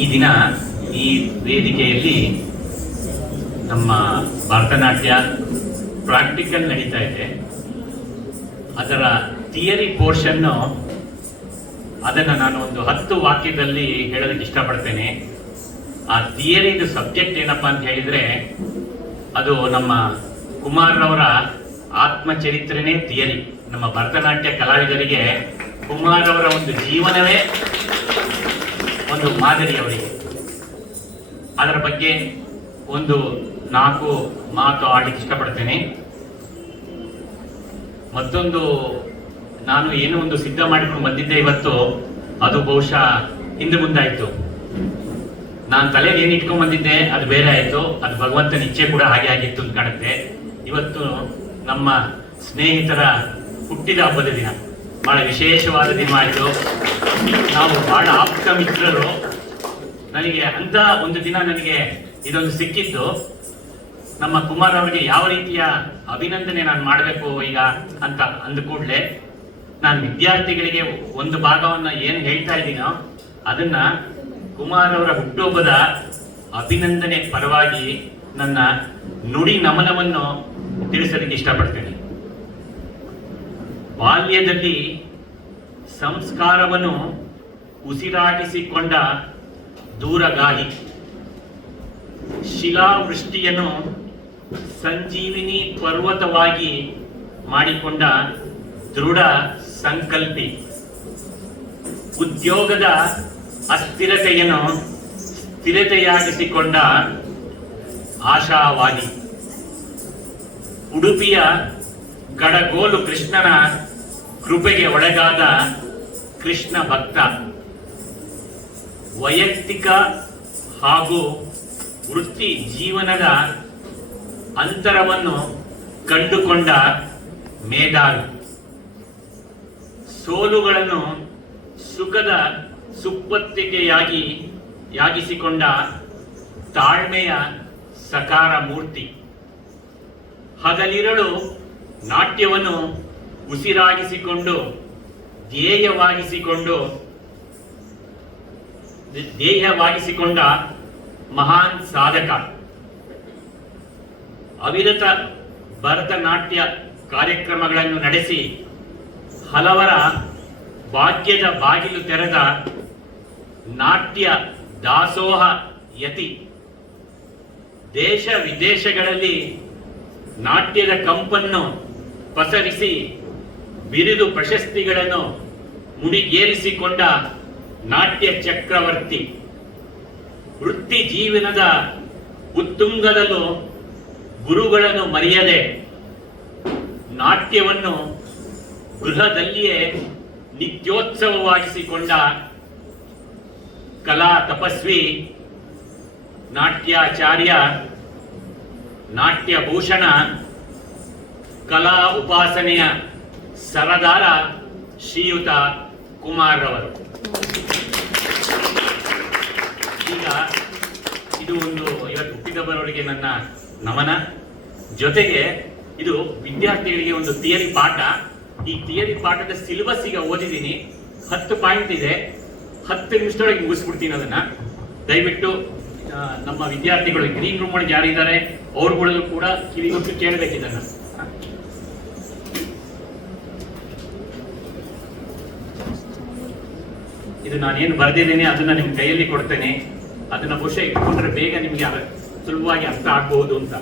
ಈ ದಿನ ಈ ವೇದಿಕೆಯಲ್ಲಿ ನಮ್ಮ ಭರತನಾಟ್ಯ ಪ್ರಾಕ್ಟಿಕಲ್ ನಡೀತಾ ಇದೆ. ಅದರ ಥಿಯರಿ ಪೋರ್ಷನ್ನು ಅದನ್ನು ನಾನು ಒಂದು 10 ವಾಕ್ಯದಲ್ಲಿ ಹೇಳೋದಕ್ಕೆ ಇಷ್ಟಪಡ್ತೇನೆ. ಆ ಥಿಯರಿದು ಸಬ್ಜೆಕ್ಟ್ ಏನಪ್ಪ ಅಂತ ಹೇಳಿದರೆ, ಅದು ನಮ್ಮ ಕುಮಾರ್ರವರ ಆತ್ಮಚರಿತ್ರೆನೇ ಥಿಯರಿ. ನಮ್ಮ ಭರತನಾಟ್ಯ ಕಲಾವಿದರಿಗೆ ಕುಮಾರ್ರವರ ಒಂದು ಜೀವನವೇ ಒಂದು ಮಾದರಿ ಅವರಿಗೆ. ಅದರ ಬಗ್ಗೆ ಒಂದು 4 ಮಾತು ಆಡಲಿಕ್ಕೆ ಇಷ್ಟಪಡ್ತೇನೆ. ಮತ್ತೊಂದು, ನಾನು ಏನೋ ಒಂದು ಸಿದ್ಧ ಮಾಡಿಕೊಂಡು ಬಂದಿದ್ದೆ ಇವತ್ತು, ಅದು ಬಹುಶಃ ಹಿಂದೆ ಮುಂದಾಯಿತು. ನಾನು ತಲೆಗೆ ಏನು ಇಟ್ಕೊಂಡು ಬಂದಿದ್ದೆ ಅದು ಬೇರೆ ಆಯಿತು. ಅದು ಭಗವಂತನ ಇಚ್ಛೆ ಕೂಡ ಹಾಗೆ ಆಗಿತ್ತು ಅಂತ ಕಾಣುತ್ತೆ. ಇವತ್ತು ನಮ್ಮ ಸ್ನೇಹಿತರ ಹುಟ್ಟಿದ ಹಬ್ಬದ ದಿನ, ಬಹಳ ವಿಶೇಷವಾದ ದಿನ ಆಯಿತು. ನಾವು ಬಹಳ ಆಪ್ತ ಮಿತ್ರರು. ನನಗೆ ಅಂತ ಒಂದು ದಿನ ನನಗೆ ಇದೊಂದು ಸಿಕ್ಕಿದ್ದು. ನಮ್ಮ ಕುಮಾರ್ ಅವರಿಗೆ ಯಾವ ರೀತಿಯ ಅಭಿನಂದನೆ ನಾನು ಮಾಡಬೇಕು ಈಗ ಅಂತ ಅಂದ ಕೂಡಲೇ ನಾನು ವಿದ್ಯಾರ್ಥಿಗಳಿಗೆ ಒಂದು ಭಾಗವನ್ನು ಏನು ಹೇಳ್ತಾ ಇದ್ದೀನೋ ಅದನ್ನ ಕುಮಾರ್ ಅವರ ಹುಟ್ಟುಹಬ್ಬದ ಅಭಿನಂದನೆ ಪರವಾಗಿ ನನ್ನ ನುಡಿ ನಮನವನ್ನು ತಿಳಿಸಲಿಕ್ಕೆ ಇಷ್ಟಪಡ್ತೇನೆ. ಬಾಲ್ಯದಲ್ಲಿ ಸಂಸ್ಕಾರವನ್ನು ಉಸಿರಾಗಿಸಿಕೊಂಡ ದೂರಗಾಳಿ, ಶಿಲಾವೃಷ್ಟಿಯನ್ನು ಸಂಜೀವಿನಿ ಪರ್ವತವಾಗಿ ಮಾಡಿಕೊಂಡ ದೃಢ ಸಂಕಲ್ಪಿ, ಉದ್ಯೋಗದ ಅಸ್ಥಿರತೆಯನ್ನು ಸ್ಥಿರತೆಯಾಗಿಸಿಕೊಂಡ ಆಶಾವಾದಿ, ಉಡುಪಿಯ ಗಡಗೋಲು ಕೃಷ್ಣನ ಕೃಪೆಗೆ ಒಳಗಾದ ಕೃಷ್ಣ ಭಕ್ತ, ವೈಯಕ್ತಿಕ ಹಾಗೂ ವೃತ್ತಿ ಜೀವನದ ಅಂತರವನ್ನು ಕಂಡುಕೊಂಡ ಮೇಧಾವಿ, ಸೋಲುಗಳನ್ನು ಸುಖದ ಸುಪ್ಪತ್ತಿಗೆಯಾಗಿಸಿಕೊಂಡ ತಾಳ್ಮೆಯ ಸಕಾರ ಮೂರ್ತಿ, ಹಗಲಿರಳು ನಾಟ್ಯವನ್ನು ಉಸಿರಾಗಿಸಿಕೊಂಡು ಧ್ಯೇಯವಾಗಿಸಿಕೊಂಡ ಮಹಾನ್ ಸಾಧಕ, ಅವಿರತ ಭರತನಾಟ್ಯ ಕಾರ್ಯಕ್ರಮಗಳನ್ನು ನಡೆಸಿ ಹಲವರ ಭಾಗ್ಯದ ಬಾಗಿಲು ತೆರೆದ ನಾಟ್ಯ ದಾಸೋಹ ಯತಿ, ದೇಶ ವಿದೇಶಗಳಲ್ಲಿ ನಾಟ್ಯದ ಕಂಪನ್ನು ಪಸರಿಸಿ ಬಿರುದು ಪ್ರಶಸ್ತಿಗಳನ್ನು ಮುಡಿಗೇರಿಸಿಕೊಂಡ ನಾಟ್ಯ ಚಕ್ರವರ್ತಿ, ವೃತ್ತಿ ಜೀವನದ ಉತ್ತುಂಗದಲ್ಲೂ ಗುರುಗಳನ್ನು ಮರೆಯದೆ ನಾಟ್ಯವನ್ನು ಗೃಹದಲ್ಲಿಯೇ ನಿತ್ಯೋತ್ಸವವಾಗಿಸಿಕೊಂಡ ಕಲಾ ತಪಸ್ವಿ, ನಾಟ್ಯಾಚಾರ್ಯ, ನಾಟ್ಯಭೂಷಣ, ಕಲಾ ಉಪಾಸನೆಯ ಸರದಾರ ಶ್ರೀಯುತ ಕುಮಾರ್ರವರು. ಈಗ ಇದು ಒಂದು ಇವತ್ತು ಹುಟ್ಟಿದವರವರಿಗೆ ನನ್ನ ನಮನ. ಜೊತೆಗೆ ಇದು ವಿದ್ಯಾರ್ಥಿಗಳಿಗೆ ಒಂದು ಥಿಯರಿ ಪಾಠ. ಈ ಥಿಯರಿ ಪಾಠದ ಸಿಲೆಬಸ್ ಈಗ ಓದಿದ್ದೀನಿ. 10 ಪಾಯಿಂಟ್ ಇದೆ. 10 ನಿಮಿಷದೊಳಗೆ ಮುಗಿಸ್ಬಿಡ್ತೀನಿ ಅದನ್ನ. ದಯವಿಟ್ಟು ನಮ್ಮ ವಿದ್ಯಾರ್ಥಿಗಳು ಗ್ರೀನ್ ರೂಮ್ ಒಳಗೆ ಯಾರಿದ್ದಾರೆ ಅವ್ರುಗಳು ಕೂಡ ಕಿವಿಗೊಟ್ಟು ಕೇಳಬೇಕು ಇದನ್ನ. ಇದು ನಾನೇನು ಬರೆದಿದ್ದೇನೆ ಅದನ್ನ ನಿಮ್ ಕೈಯಲ್ಲಿ ಕೊಡ್ತೇನೆ. ಅದನ್ನ ಬಹುಶಃ ಇಟ್ಕೊಂಡ್ರೆ ಬೇಗ ನಿಮ್ಗೆ ಸುಲಭವಾಗಿ ಅರ್ಥ ಆಗ್ಬಹುದು ಅಂತ.